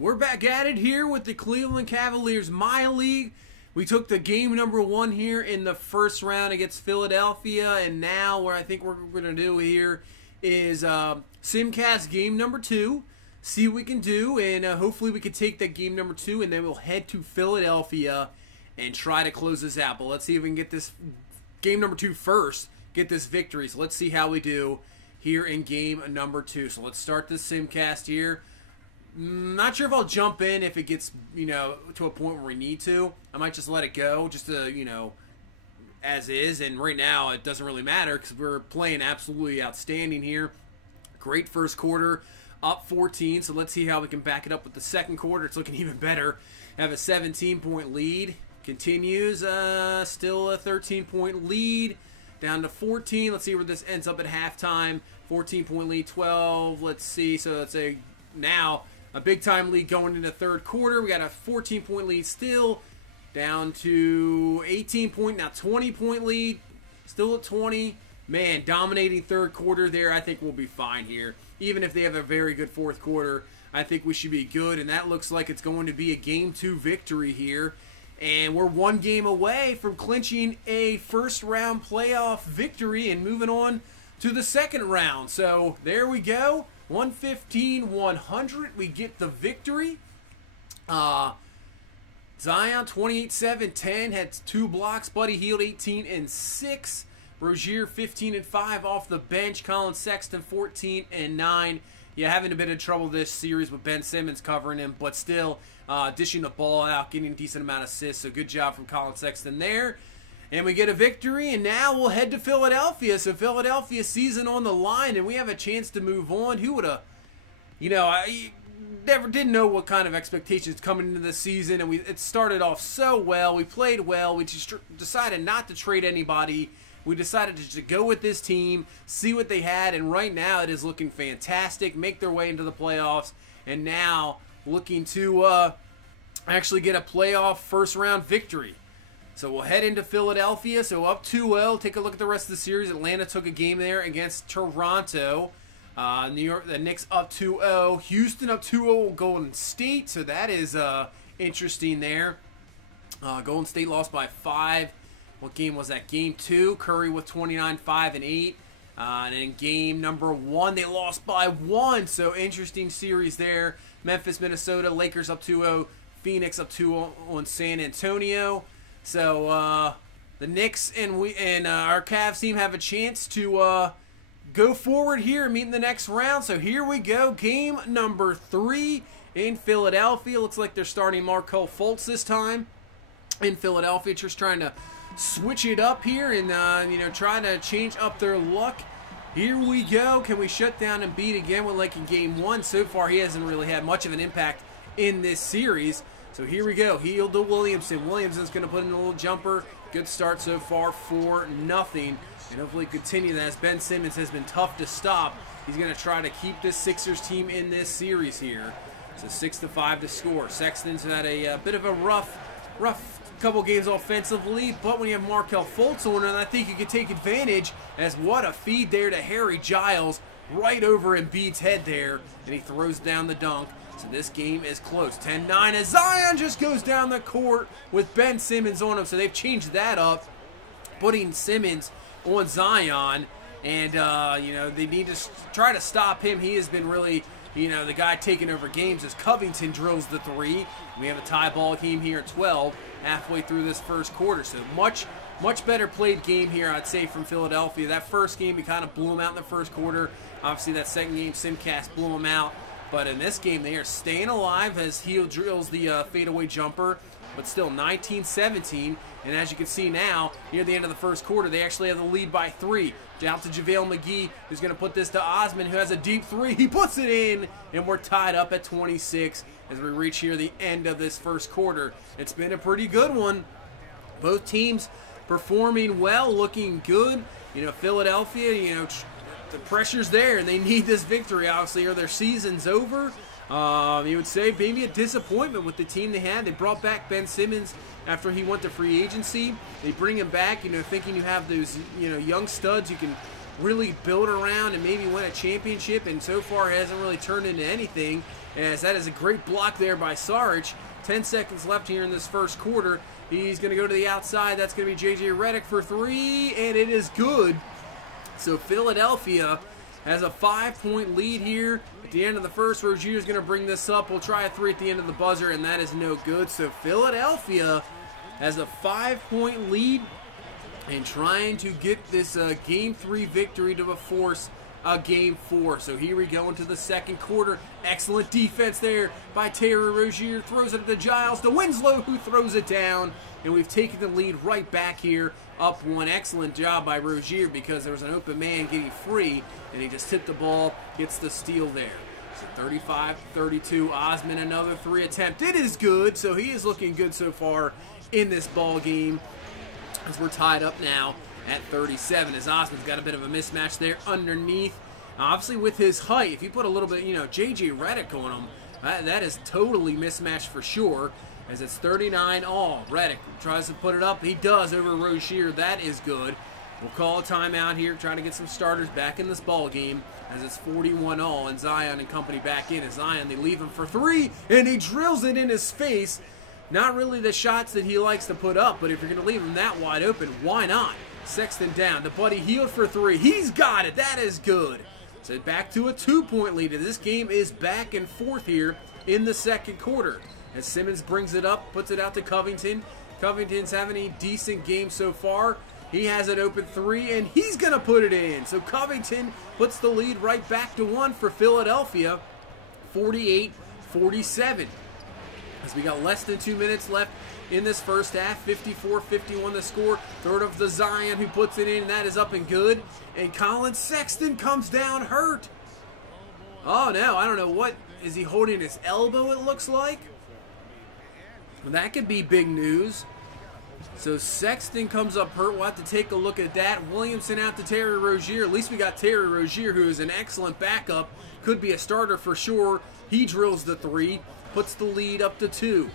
We're back at it here with the Cleveland Cavaliers MyLeague. We took the game number 1 here in the first round against Philadelphia, and now what I think we're going to do here is Simcast game number 2, see what we can do, and hopefully we can take that game number 2, and then we'll head to Philadelphia and try to close this out. But let's see if we can get this game number 2 first, get this victory. So let's see how we do here in game number 2. So let's start this Simcast here. Not sure if I'll jump in if it gets, to a point where we need to. I might just let it go, just to, as is. And right now, it doesn't really matter because we're playing absolutely outstanding here. Great first quarter, up 14. So let's see how we can back it up with the second quarter. It's looking even better. Have a 17-point lead. Continues, still a 13-point lead. Down to 14. Let's see where this ends up at halftime. 14-point lead, 12. Let's see. So that's now a big-time lead going into third quarter. We got a 14-point lead still, down to 18-point, now 20-point lead, still at 20. Man, dominating third quarter there. I think we'll be fine here. Even if they have a very good fourth quarter, I think we should be good, and that looks like it's going to be a Game 2 victory here. And we're one game away from clinching a first-round playoff victory and moving on to the second round. So there we go. 115-100, we get the victory. Zion 28-7-10, had 2 blocks. Buddy Hield 18-6. Rozier 15-5 off the bench. Colin Sexton 14-9. Yeah, having a bit of trouble this series with Ben Simmons covering him, but still dishing the ball out, getting a decent amount of assists. So good job from Colin Sexton there. And we get a victory, and now we'll head to Philadelphia. So Philadelphia season on the line, and we have a chance to move on. Who would have, I never did know what kind of expectations coming into this season, and it started off so well. We played well. We just decided not to trade anybody. We decided to just go with this team, see what they had, and right now it is looking fantastic. Make their way into the playoffs, and now looking to actually get a playoff first-round victory. So we'll head into Philadelphia. So up 2-0. Take a look at the rest of the series. Atlanta took a game there against Toronto. New York, the Knicks up 2-0. Houston up 2-0. Golden State. So that is interesting there. Golden State lost by 5. What game was that? Game 2. Curry with 29, 5, and 8. And in game number 1, they lost by 1. So interesting series there. Memphis, Minnesota. Lakers up 2-0. Phoenix up 2-0 on San Antonio. So the Knicks and our Cavs team have a chance to go forward here and meet in the next round. So here we go, game number 3 in Philadelphia. Looks like they're starting Markelle Fultz this time in Philadelphia, just trying to switch it up here and trying to change up their luck. Here we go. Can we shut down and beat again with like in game 1? So far, he hasn't really had much of an impact in this series. So here we go. Hield to Williamson. Williamson's going to put in a little jumper. Good start so far, 4-0. And hopefully continue that as Ben Simmons has been tough to stop. He's going to try to keep this Sixers team in this series here. So 6-5 to score. Sexton's had a bit of a rough couple games offensively, but when you have Markelle Fultz on it, I think you could take advantage, as what a feed there to Harry Giles right over Embiid's head there, and he throws down the dunk. So this game is close. 10-9 as Zion just goes down the court with Ben Simmons on him. So they've changed that up, putting Simmons on Zion. And, they need to try to stop him. He has been really, the guy taking over games as Covington drills the 3. We have a tie ball game here at 12, halfway through this first quarter. So much better played game here, I'd say, from Philadelphia. That first game, we kind of blew them out in the first quarter. Obviously, that second game, Simcast blew them out. But in this game, they are staying alive as Hield drills the fadeaway jumper. But still, 19-17. And as you can see now, near the end of the first quarter, they actually have the lead by 3. Down to JaVale McGee, who's going to put this to Osman, who has a deep 3. He puts it in, and we're tied up at 26 as we reach here the end of this first quarter. It's been a pretty good one. Both teams performing well, looking good. Philadelphia, the pressure's there, and they need this victory, obviously, or their season's over. You would say maybe a disappointment with the team they had. They brought back Ben Simmons after he went to free agency. They bring him back, thinking you have those, young studs you can really build around and maybe win a championship, and so far it hasn't really turned into anything, as that is a great block there by Saric. 10 seconds left here in this first quarter. He's going to go to the outside. That's going to be J.J. Redick for three, and it is good. So Philadelphia has a 5-point lead here. At the end of the first, Rozier's going to bring this up. We'll try a three at the end of the buzzer, and that is no good. So Philadelphia has a 5-point lead and trying to get this Game 3 victory to force a Game 4. So here we go into the second quarter. Excellent defense there by Terry Rozier. Throws it to Giles to Winslow, who throws it down. And we've taken the lead right back here, up one. Excellent job by Rozier, because there was an open man getting free, and he just tipped the ball, gets the steal there. So 35-32. Osman, another three attempt. It is good, so he is looking good so far in this ball game, as we're tied up now at 37, as Osman's got a bit of a mismatch there underneath. Obviously, with his height, if you put a little bit, J.J. Redick on him, that is totally mismatched for sure, as it's 39 all. Redick tries to put it up. He does over Rozier. That is good. We'll call a timeout here, trying to get some starters back in this ball game, as it's 41 all, and Zion and company back in. As Zion, they leave him for three, and he drills it in his face. Not really the shots that he likes to put up, but if you're going to leave him that wide open, why not? Sexton down to Buddy Hield for three. He's got it. That is good. So back to a 2-point lead. This game is back and forth here in the second quarter. As Simmons brings it up, puts it out to Covington. Covington's having a decent game so far. He has an open three, and he's going to put it in. So Covington puts the lead right back to one for Philadelphia, 48-47. As we got less than 2 minutes left in this first half, 54-51 the score. Third of the Zion, who puts it in, and that is up and good. And Colin Sexton comes down hurt. Oh, no, I don't know. What is he holding? His elbow, it looks like. Well, that could be big news. So Sexton comes up hurt. We'll have to take a look at that. Williamson out to Terry Rozier. At least we got Terry Rozier, who is an excellent backup. Could be a starter for sure. He drills the three. Puts the lead up to 2.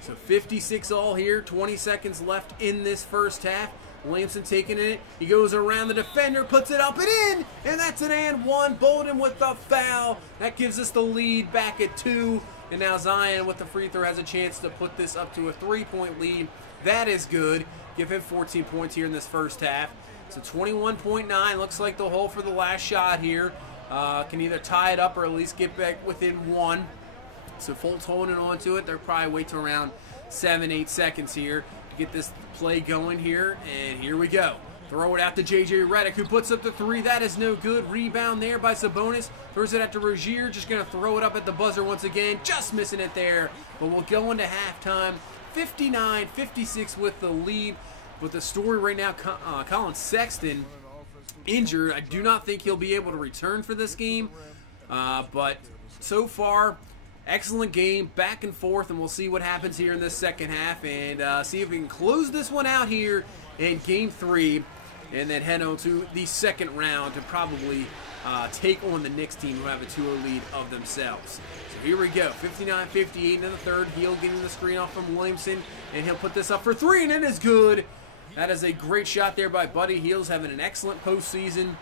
So 56 all here. 20 seconds left in this first half. Williamson taking it. He goes around the defender, puts it up and in. And that's an and one. Bolden with the foul. That gives us the lead back at 2. And now Zion with the free throw has a chance to put this up to a 3-point lead. That is good. Give him 14 points here in this first half. So 21.9. Looks like the hole for the last shot here. Can either tie it up or at least get back within 1. So Fultz holding on to it. They'll probably wait till around 7-8 seconds here to get this play going here. And here we go. Throw it out to J.J. Redick, who puts up the three. That is no good. Rebound there by Sabonis. Throws it out to Rozier. Just going to throw it up at the buzzer once again. Just missing it there. But we'll go into halftime. 59-56 with the lead. But the story right now, Colin Sexton injured. I do not think he'll be able to return for this game. But so far, excellent game, back and forth, and we'll see what happens here in this second half and see if we can close this one out here in Game 3 and then head on to the second round to probably take on the Knicks team, who have a 2-0 lead of themselves. So here we go, 59-58 in the third. Hield getting the screen off from Williamson, and he'll put this up for three, and it is good. That is a great shot there by Buddy Hield's having an excellent postseason,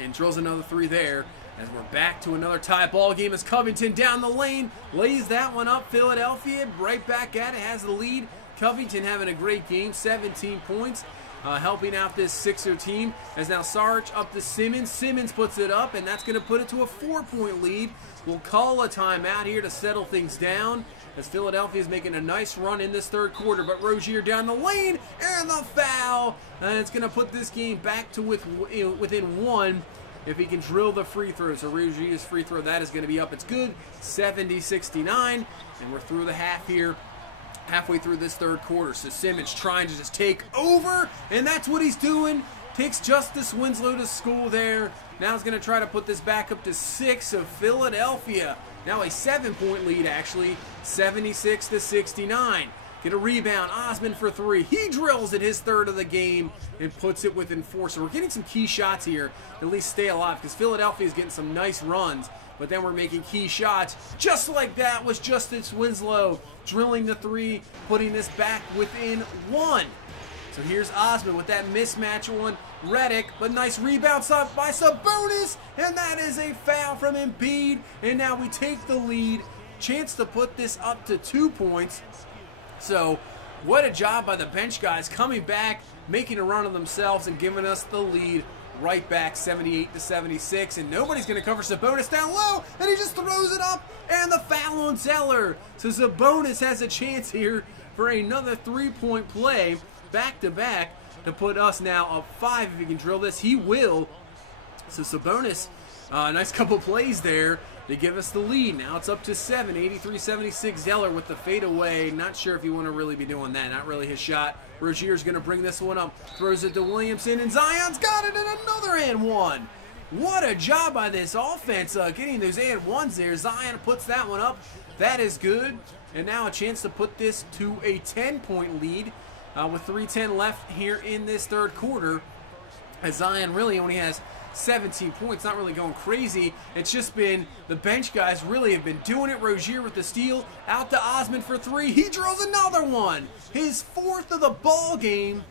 and drills another three there. As we're back to another tie ball game, as Covington down the lane lays that one up. Philadelphia right back at it, has the lead. Covington having a great game, 17 points, helping out this Sixer team. As now Saric up to Simmons. Simmons puts it up, and that's going to put it to a 4-point lead. We'll call a timeout here to settle things down, as Philadelphia is making a nice run in this third quarter. But Rozier down the lane, and the foul. And it's going to put this game back to within 1. If he can drill the free throw. So Rozier's free throw, that is going to be up. It's good, 70-69, and we're through the half here, halfway through this third quarter. So Simmons trying to just take over, and that's what he's doing. Takes Justice Winslow to school there. Now he's going to try to put this back up to 6. So Philadelphia, now a 7-point lead actually, 76-69. Get a rebound, Osman for three. He drills it, his third of the game, and puts it within 4. So we're getting some key shots here to at least stay alive, because Philadelphia is getting some nice runs, but then we're making key shots. Just like that was Justice Winslow drilling the three, putting this back within 1. So here's Osman with that mismatch one. Redick, but nice rebound stop by Sabonis, and that is a foul from Embiid, and now we take the lead. Chance to put this up to 2 points. So, what a job by the bench guys coming back, making a run of themselves, and giving us the lead right back 78-76. And nobody's going to cover Sabonis down low, and he just throws it up, and the foul on Zeller. So Sabonis has a chance here for another 3-point play, back-to-back, to put us now up 5. If he can drill this, he will. So Sabonis, nice couple plays there to give us the lead. Now it's up to 7, 83-76. Zeller with the fadeaway. Not sure if you want to really be doing that. Not really his shot. Rozier's going to bring this one up. Throws it to Williamson, and Zion's got it, and another and one. What a job by this offense getting those and ones there. Zion puts that one up. That is good. And now a chance to put this to a 10-point lead with 3:10 left here in this third quarter. As Zion really only has 17 points, not really going crazy. It's just been the bench guys really have been doing it. Rozier with the steal, out to Osman for 3. He drills another one, his 4th of the ball game.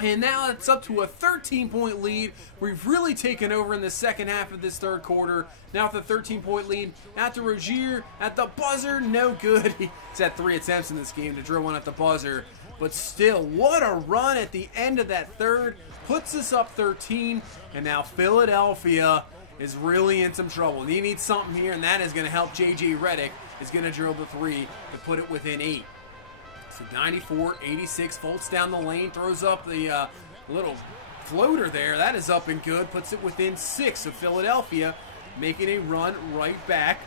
And now it's up to a 13-point lead. We've really taken over in the second half of this third quarter. Now with a 13-point lead, out to Rozier at the buzzer, no good. He's had 3 attempts in this game to drill one at the buzzer. But still, what a run at the end of that third. Puts us up 13, and now Philadelphia is really in some trouble. They need something here, and that is going to help J.J. Redick. Is going to drill the 3 to put it within 8. So 94-86, Fultz down the lane, throws up the little floater there. That is up and good, puts it within 6 of Philadelphia, making a run right back.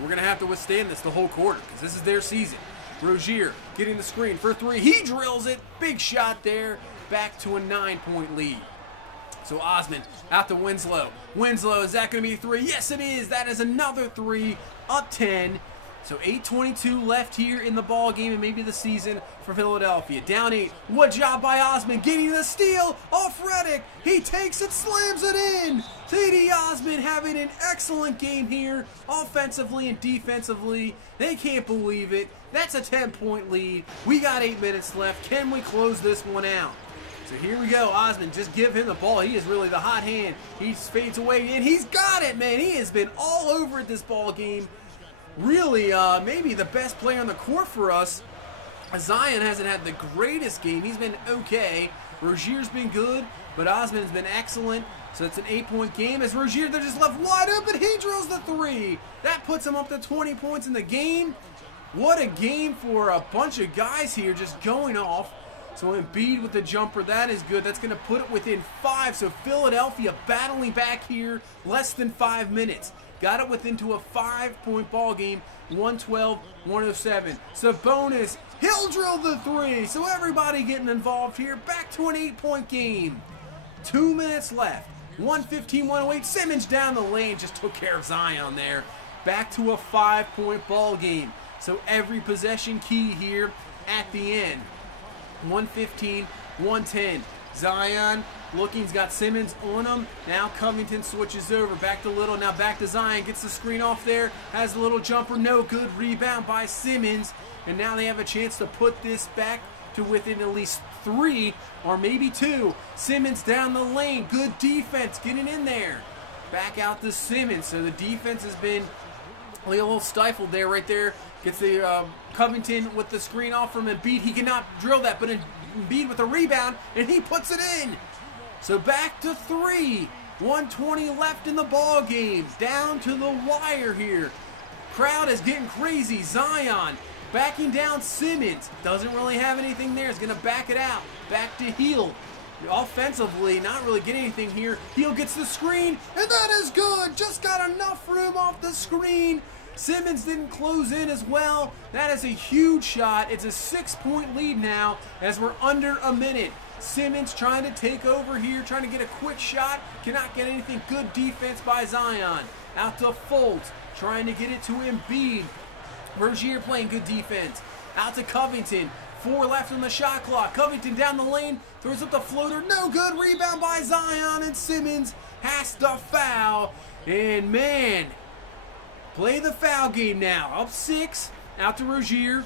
We're going to have to withstand this the whole quarter because this is their season. Rozier getting the screen for 3. He drills it. Big shot there. Back to a 9-point lead. So Osman out to Winslow. Winslow, is that going to be 3? Yes, it is. That is another 3. Up 10. So 8:22 left here in the ball game and maybe the season for Philadelphia. Down 8. What job by Osman getting the steal off Redick. He takes it, slams it in. Cedi Osman having an excellent game here, offensively and defensively. They can't believe it. That's a 10-point lead. We got 8 minutes left. Can we close this one out? So here we go. Osman, just give him the ball. He is really the hot hand. He fades away, and he's got it, man. He has been all over at this ball game. Really, maybe the best player on the court for us. Zion hasn't had the greatest game. He's been okay. Rozier's been good, but Osman has been excellent. So it's an 8-point game. As Rozier, they're just left wide open. He drills the 3. That puts him up to 20 points in the game. What a game for a bunch of guys here just going off. So Embiid with the jumper, that is good. That's going to put it within 5. So Philadelphia battling back here, less than 5 minutes. Got it within to a 5-point ball game, 112-107. Sabonis, he'll drill the 3. So everybody getting involved here. Back to an 8-point game. 2 minutes left. 115-108. Simmons down the lane, just took care of Zion there. Back to a 5-point ball game. So every possession key here at the end. 115-110. Zion looking, he's got Simmons on him. Now Covington switches over. Back to Little. Now back to Zion. Gets the screen off there. Has the little jumper. No good. Rebound by Simmons. And now they have a chance to put this back to within at least 3 or maybe 2. Simmons down the lane. Good defense. Getting in there. Back out to Simmons. So the defense has been a little stifled there, right there. Gets the Covington with the screen off from Embiid. He cannot drill that, but Embiid with a rebound, and he puts it in. So back to 3. 1:20 left in the ball game. Down to the wire here. Crowd is getting crazy. Zion backing down Simmons. Doesn't really have anything there. Is going to back it out. Back to Hield. Offensively, not really getting anything here. Hield gets the screen, and that is good. Just got enough room off the screen. Simmons didn't close in as well. That is a huge shot. It's a 6-point lead now as we're under a minute. Simmons trying to take over here, trying to get a quick shot. Cannot get anything. Good defense by Zion. Out to Fultz, trying to get it to Embiid. Rozier playing good defense. Out to Covington. 4 left on the shot clock. Covington down the lane, throws up the floater. No good. Rebound by Zion, and Simmons has to foul. And man, play the foul game now. Up 6, out to Rozier.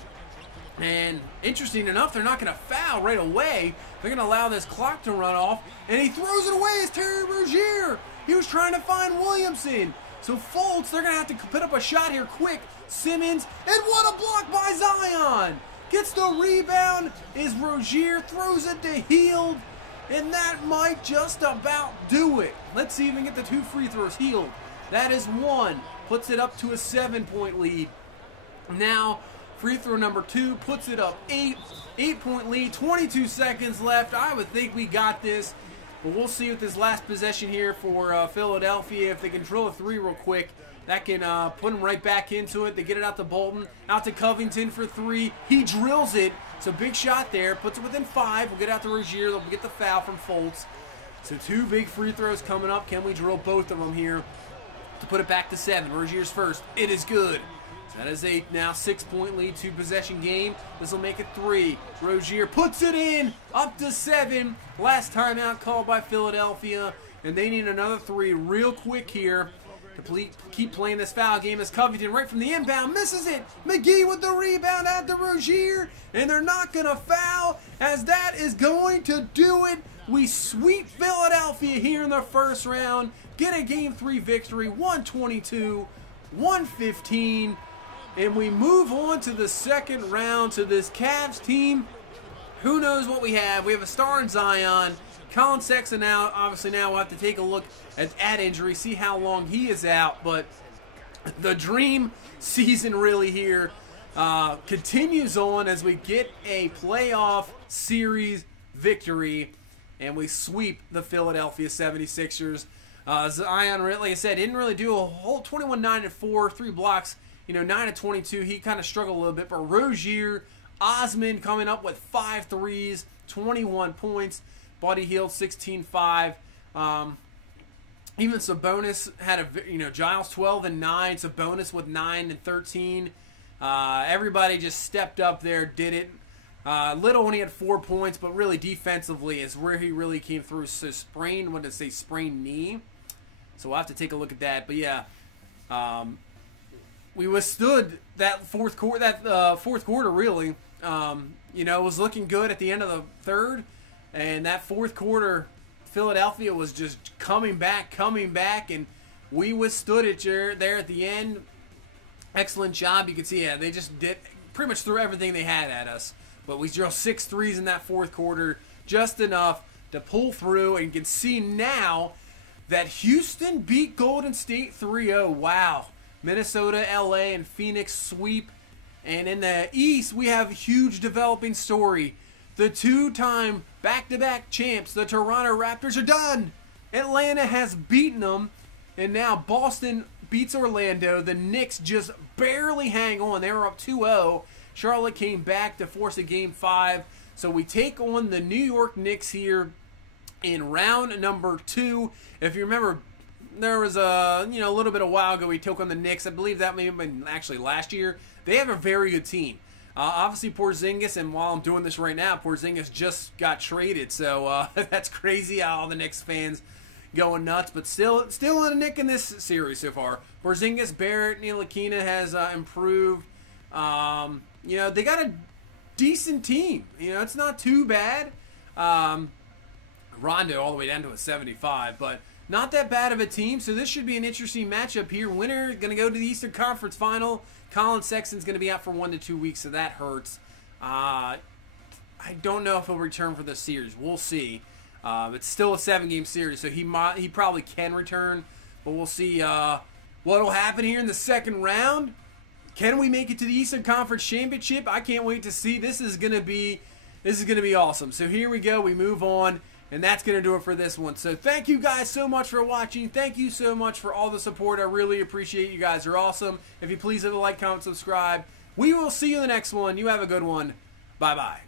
And interesting enough, they're not going to foul right away. They're going to allow this clock to run off. And he throws it away. It's Terry Rozier. He was trying to find Williamson. So Fultz, they're going to have to put up a shot here quick. Simmons, and what a block by Zion. Gets the rebound, is Rozier, throws it to Hield. And that might just about do it. Let's see if we can get the 2 free throws. Hield, that is 1. Puts it up to a 7-point lead. Now, free throw number 2 puts it up 8. 8-point lead, 22 seconds left. I would think we got this. But we'll see with this last possession here for Philadelphia. If they can drill a 3 real quick, that can put them right back into it. They get it out to Bolton, out to Covington for 3. He drills it. So big shot there. Puts it within 5. We'll get out to Rozier. They'll get the foul from Fultz. So 2 big free throws coming up. Can we drill both of them here to put it back to 7? Rozier's first. It is good. So that is a now 6-point lead, 2-possession game. This will make it 3. Rozier puts it in, up to 7. Last timeout called by Philadelphia. And they need another 3 real quick here to keep playing this foul game as Covington right from the inbound misses it. McGee with the rebound at the Rozier, and they're not going to foul as that is going to do it. We sweep Philadelphia here in the first round, get a Game 3 victory, 122-115, and we move on to the second round to this Cavs team. Who knows what we have? We have a star in Zion. Colin Sexton now, obviously now we'll have to take a look at that injury, see how long he is out. But the dream season really here continues on as we get a playoff series victory and we sweep the Philadelphia 76ers. Zion, like I said, didn't really do a whole 21-9-4, 3 blocks, 9-22. He kind of struggled a little bit. But Rozier, Osman coming up with 5 threes, 21 points. Buddy Hield 16-5. Even Sabonis had Giles 12 and 9. Sabonis with 9 and 13. Everybody just stepped up there, did it. Little only had 4 points, but really defensively is where he really came through. So sprained knee. So we'll have to take a look at that. But yeah, we withstood that fourth quarter really. It was looking good at the end of the third. And that fourth quarter, Philadelphia was just coming back, and we withstood it there at the end. Excellent job. You can see, they just did pretty much threw everything they had at us. But we drilled 6 threes in that fourth quarter, just enough to pull through. And you can see now that Houston beat Golden State 3-0. Wow. Minnesota, LA, and Phoenix sweep. And in the East, we have a huge developing story. The 2-time back-to-back champs, the Toronto Raptors, are done. Atlanta has beaten them, and now Boston beats Orlando. The Knicks just barely hang on. They were up 2-0. Charlotte came back to force a Game 5. So we take on the New York Knicks here in round number 2. If you remember, there was a little bit of a while ago we took on the Knicks. I believe that may have been actually last year. They have a very good team. Obviously, Porzingis, and while I'm doing this right now, Porzingis just got traded. So that's crazy how all the Knicks fans going nuts. But still in a Knick in this series so far. Porzingis, Barrett, Ntilikina has improved. They got a decent team. It's not too bad. Rondo all the way down to a 75, but not that bad of a team. So this should be an interesting matchup here. Winner going to go to the Eastern Conference Final. Colin Sexton's going to be out for 1 to 2 weeks, so that hurts. I don't know if he'll return for the series. We'll see. It's still a 7-game series, so he probably can return. But we'll see what will happen here in the second round. Can we make it to the Eastern Conference Championship? I can't wait to see. This is going to be awesome. So here we go. We move on. And that's going to do it for this one. So thank you guys so much for watching. Thank you so much for all the support. I really appreciate you guys. Are awesome. If you please hit the like, comment, subscribe. We will see you in the next one. You have a good one. Bye-bye.